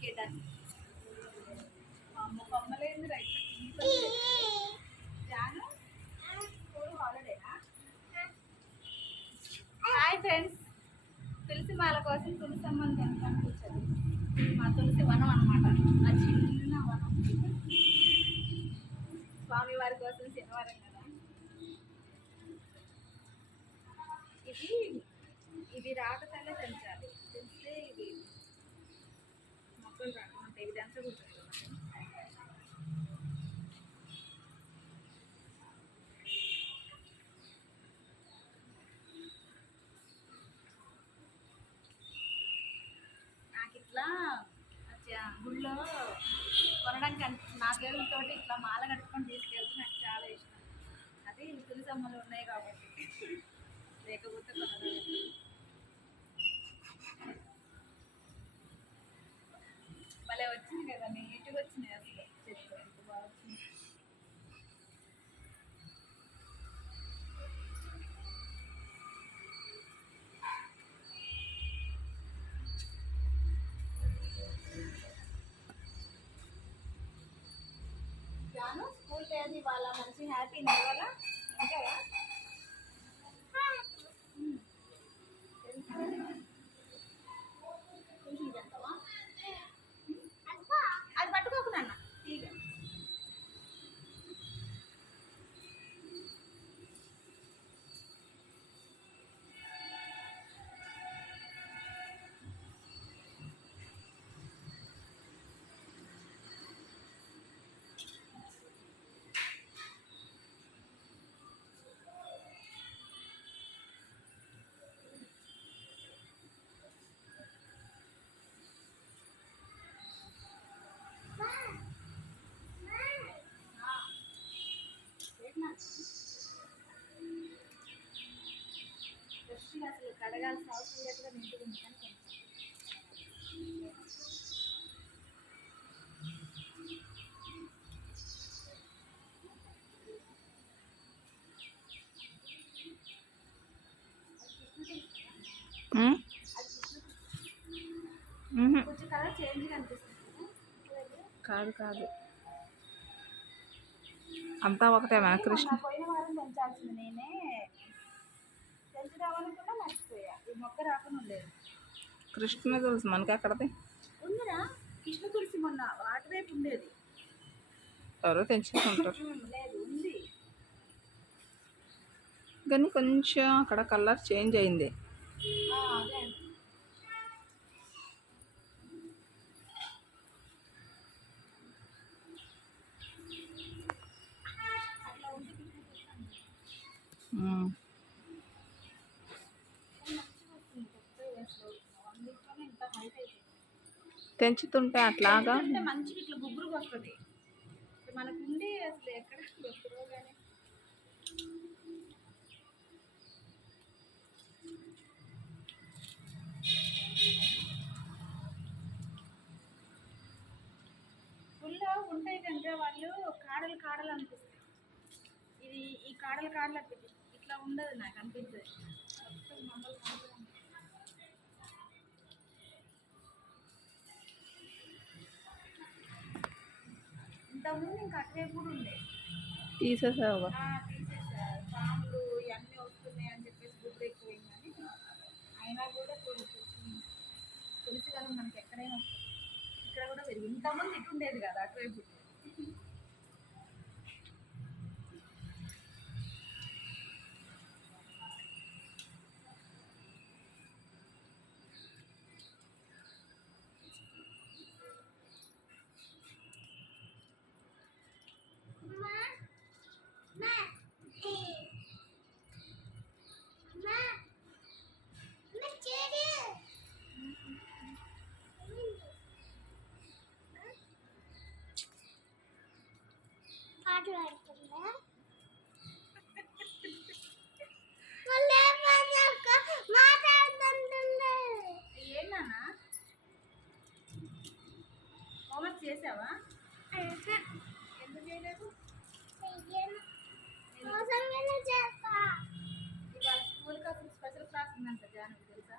Okay done. అమ్మ కొమ్మలేదు right. Janu school హాలిడేనా? హాయ్ ఫ్రెండ్స్, తులసి మాల కోసం తులసి అమ్మని కనిపించదు. మా తులసి వనం అనమాట, ఆ చిన్న వనం. స్వామివారి కోసం శనివారం కదా. ఇది రాకతల్లే పెంచాలి, పెంచితే ఇది మొక్కలు రాకుంటే ఇవి పెంచకూడదు. నాకు ఇట్లా గుళ్ళో కొనడానికి అనిపిస్తుంది. 4 ఏళ్ళతోటి ఇట్లా మాల కట్టుకొని తీసుకెళ్తే నాకు చాలా ఇష్టం. అది తులసి అమ్మలు ఉన్నాయి కాబట్టి, లేకపోతే కొనడానికి. భలే వచ్చింది కదా, నీట్గా వచ్చినాయి అసలు చెట్లు, ఎంత బాగా వచ్చింది. జాను స్కూల్కి వెళ్ళి వాళ్ళ మంచి హ్యాపీ ఇవ్వాలా ఇంకా అది పట్టుకోకు నాన్న తీగ. అసలు కడగాల్సిన అవసరం లేకుండా నీట్గా ఉంది కానీ కొంచెం కలర్ చేంజ్గా అనిపిస్తుంది. కాదు కాదు, అంతా ఒకటే. మన కృష్ణ పోయిన వారం పెంచాల్సింది నేనే, పెంచుదామనుకున్నా మర్చిపోయా. ఈ మొక్క రాకుండా ఉండేది. కృష్ణ తులసి మనకి ఎక్కడది ఉందిరా, కృష్ణ తులసి మొన్న వాటి వైపు ఉండేది. ఎవరో తెంచుకుంటారు. లేదు ఉంది కానీ కొంచెం అక్కడ కలర్ చేంజ్ అయింది. అదే పెంచుతుంటే అట్లాగా మంచిగా ఇట్లా గుబురుగా వస్తుంది. మనకుండి అసలు ఎక్కడ వస్తుందో కానీ. ఫుల్లో ఉంటాయి కనుక వాళ్ళు కాడలు కాడలు అనిపిస్తాయి. ఇది ఈ కాడలు కాడలు అనిపిస్తుంది, ఇట్లా ఉండదు నాకు అనిపించదు. ఇంతకుముందు ఇంకా అటువైపు కూడా ఉండే, తీసేసావు. తీసేసారు. పాములు ఇవన్నీ వస్తున్నాయి అని చెప్పేసి గుడ్డు ఎక్కువైంది. కానీ అయినా కూడా తులసి వనం మనకి ఎక్కడైనా వస్తుంది. ఇక్కడ కూడా పెరిగి ఇంతకుముందు ఇటు ఉండేది కదా, అటువైపు. ఏంటన్నా హోంవర్క్ చేసావా? ఎందుకు చేయలేదు? ఇవాళ స్కూల్కి అసలు స్పెషల్ క్లాస్ ఉందంట జానకి, తెలుసా?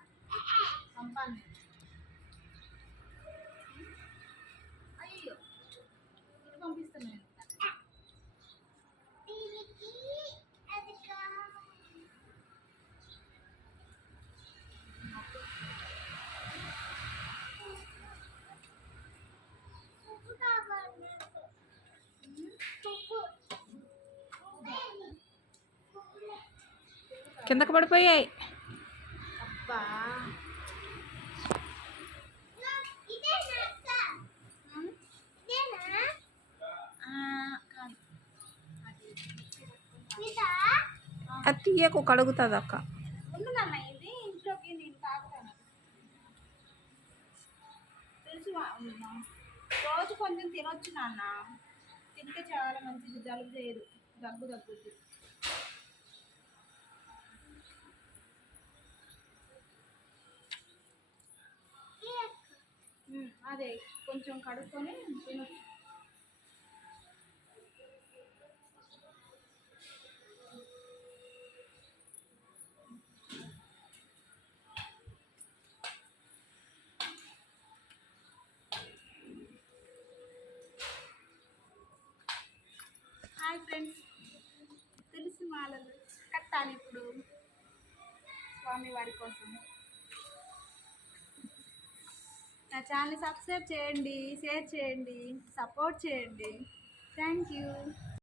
పంపాలి నేను. కిందకి పడిపోయాయి. అబ్బా కాదు. అది తీయకు కడుగుతుంది అక్క. ఉంది నాన్న, ఇది ఇంట్లోకి నేను తాగుతాను. తెలుసు రోజు కొంచెం తినొచ్చు నాన్న, తింటే చాలా మంచిది, జలుబు చేయదు, దగ్గు తగ్గుద్ది. అదే కొంచెం కడుక్కొని తినొచ్చు. హాయ్ ఫ్రెండ్స్, తులసి మాలలు కట్టాలి ఇప్పుడు స్వామివారి కోసం. నా ఛానల్ని సబ్స్క్రైబ్ చేయండి, షేర్ చేయండి, సపోర్ట్ చేయండి. Thank you.